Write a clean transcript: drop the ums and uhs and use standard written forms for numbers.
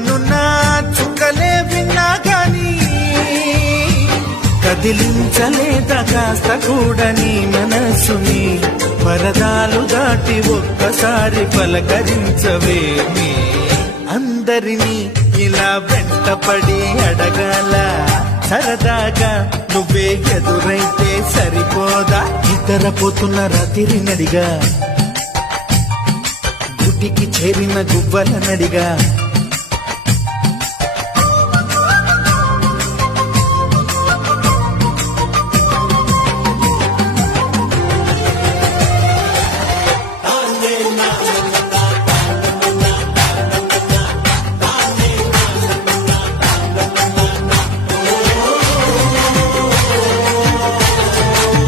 పక్కనున్న చుక్కలే విన్నా గాని కదిలించలేదా కాస్త కూడా నీ మనసుని పరదాలు దాటి ఒక్కసారి పలకరించవేమి అందరినీ ఇలా వెంటపడి అడగాల సరదాగా నువ్వే ఎదురైతే సరిపోదా ఇతరపోతున్న రాత్రి నడిగా గుటికి చేరిన గువ్వల నడిగా